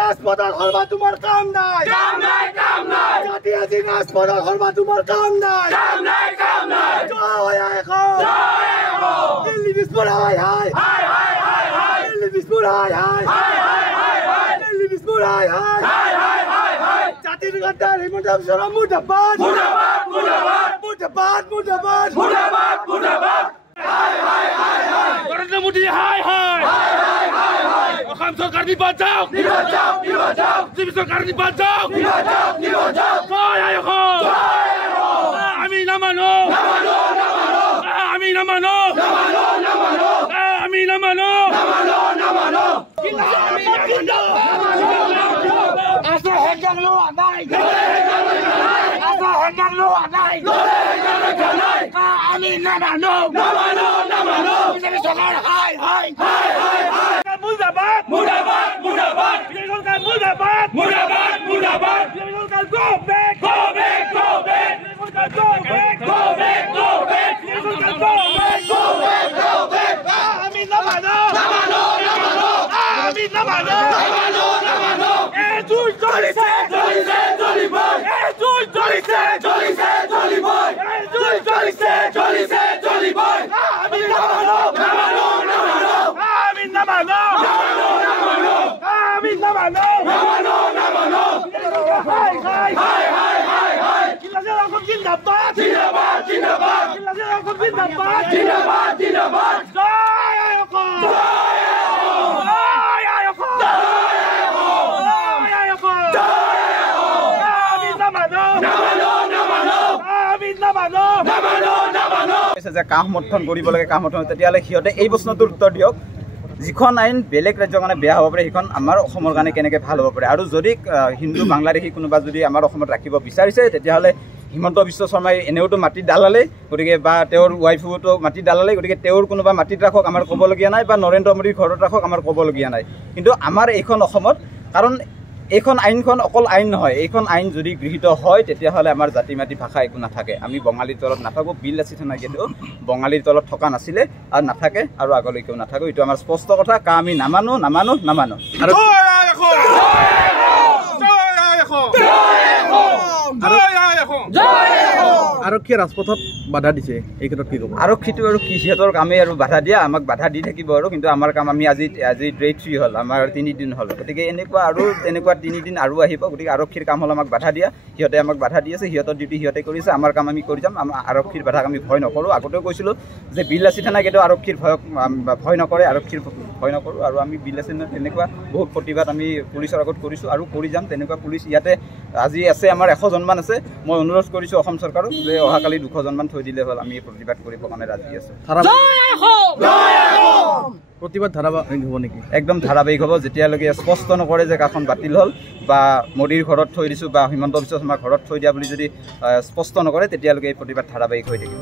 ৰাজপথৰ হলবা তোমাৰ কাম নাই জাতি আজি ৰাজপথৰ হলবা তোমাৰ কাম নাই জয় এখন দিল্লী বিস্ফোৰ হাই হাই দিল্লী বিস্ফোৰ হাই হাই দিল্লী বিস্ফোৰ হাই হাই জাতিৰ গদ্দাৰ হিমন্ত বিশ্ব শৰ্মা মুৰ্দাবাদ মুৰ্দাবাদ মুৰ্দাবাদ মুৰ্দাবাদ মুৰ্দাবাদ হাই হাই হাই হাই নৰেন্দ্ৰ মোদী হাই হাই অসম চৰকাৰ নিবাজাওক জিবি চৰকাৰ নিবাজাওক জয় এখন আমি নামানো আমি নামানো আমি নামানো আছো হেডাং লোৱা নাই আছো হেডাং লোৱা নাই আমি নামানো জিবি চৰকাৰ হাই হাই মুর্দাবাদ মুর্দাবাদ মুর্দাবাদ বিজয়লকার মুর্দাবাদ মুর্দাবাদ মুর্দাবাদ বিজয়লকার go back go back go back বিজয়লকার go back go back go back বিজয়লকার go back go back go back আমি নামানো আমি নামানো এ জুই চলিছে চলিব এ জুই চলিছে চলিব এ জুই চলিছে চলিব আমি নামানো হাই হাই হাই হাই হাই হাই কিলাজে রকম জিন্দাবাদ জিন্দাবাদ জিন্দাবাদ কিলাজে রকম জিন্দাবাদ জিন্দাবাদ জিন্দাবাদ জয় এখন জয় এখন জয় এখন আমি নামানো আমি নামানো যে কাহ সমৰ্থন কৰিব লাগে কাহ সমৰ্থন তেতিয়াহ'লে সিহঁতে এই প্ৰশ্নটোৰ উত্তৰ দিয়ক যিখন আইন বেলেগ ৰাজ্যৰ কাৰণে বেয়া হ'ব পাৰে সেইখন আমাৰ অসমৰ কাৰণে কেনেকৈ ভাল হ'ব পাৰে আৰু যদি হিন্দু বাংলাদেশী কোনোবা যদি আমাৰ অসমত ৰাখিব বিচাৰিছে তেতিয়াহ'লে হিমন্ত বিশ্ব শৰ্মাই এনেওতো মাটিত দালালে গতিকে বা তেওঁৰ ৱাইফতো মাটিত দালালে গতিকে তেওঁৰ কোনোবা মাটিত ৰাখক আমাৰ ক'বলগীয়া নাই বা নৰেন্দ্ৰ মোদীৰ ঘৰত ৰাখক আমাৰ ক'বলগীয়া নাই কিন্তু আমাৰ এইখন অসমত কাৰণ এইখন আইনখন অকল আইন নহয় এইখন আইন যদি গৃহীত হয় তেতিয়াহ'লে আমাৰ জাতি মাতি ভাষা একো নাথাকে আমি বঙালীৰ তলত নাথাকোঁ বিল আছি থানা কিন্তু বঙালীৰ তলত থকা নাছিলে আৰু নাথাকে আৰু আগলৈকেও নাথাকোঁ এইটো আমাৰ স্পষ্ট কথা আমি নামানো আৰক্ষীয়ে ৰাজপথত বাধা দিছে এই ক্ষেত্ৰত কি ক'ব আৰক্ষীটো আৰু কি সিহঁতৰ কামেই আৰু বাধা দিয়া আমাক বাধা দি থাকিব আৰু কিন্তু আমাৰ কাম আমি আজি ডে 3 হ'ল আমাৰ 3 দিন হ'ল গতিকে এনেকুৱা আৰু তেনেকুৱা 3 দিন আৰু আহিব গতিকে আৰক্ষীৰ কাম হ'ল আমাক বাধা দিয়া সিহঁতে আমাক বাধা দি আছে সিহঁতৰ ডিউটি সিহঁতে কৰিছে আমাৰ কাম আমি কৰি যাম আমাৰ আৰক্ষীৰ বাধাক আমি ভয় নকৰোঁ আগতেও কৈছিলোঁ যে বিল আছি থানা কেতিয়াও আৰক্ষীৰ ভয় নকৰে আৰক্ষীৰ ভয় নকৰোঁ আৰু আমি বিল আছি থানা তেনেকুৱা বহুত প্ৰতিবাদ আমি পুলিচৰ আগত কৰিছোঁ আৰু কৰি যাম তেনেকুৱা পুলিচ ইয়াতে আজি আছে আমাৰ 100 জনমান আছে মই অনুৰোধ কৰিছোঁ অসম চৰকাৰক যে অহাকালি 200 জনমান থৈ দিলে হ'ল আমি প্ৰতিবাদ কৰিব কাৰণে ৰাজি আছোঁ প্ৰতিবাদ ধাৰাবাহিক হ'ব নেকি একদম ধাৰাবাহিক হ'ব যেতিয়ালৈকে স্পষ্ট নকৰে যে কাখন বাতিল হ'ল বা মোদীৰ ঘৰত থৈ দিছোঁ বা হিমন্ত বিশ্ব শৰ্মাৰ ঘৰত থৈ দিয়া বুলি যদি স্পষ্ট নকৰে তেতিয়ালৈকে এই প্ৰতিবাদ ধাৰাবাহিক হৈ থাকিব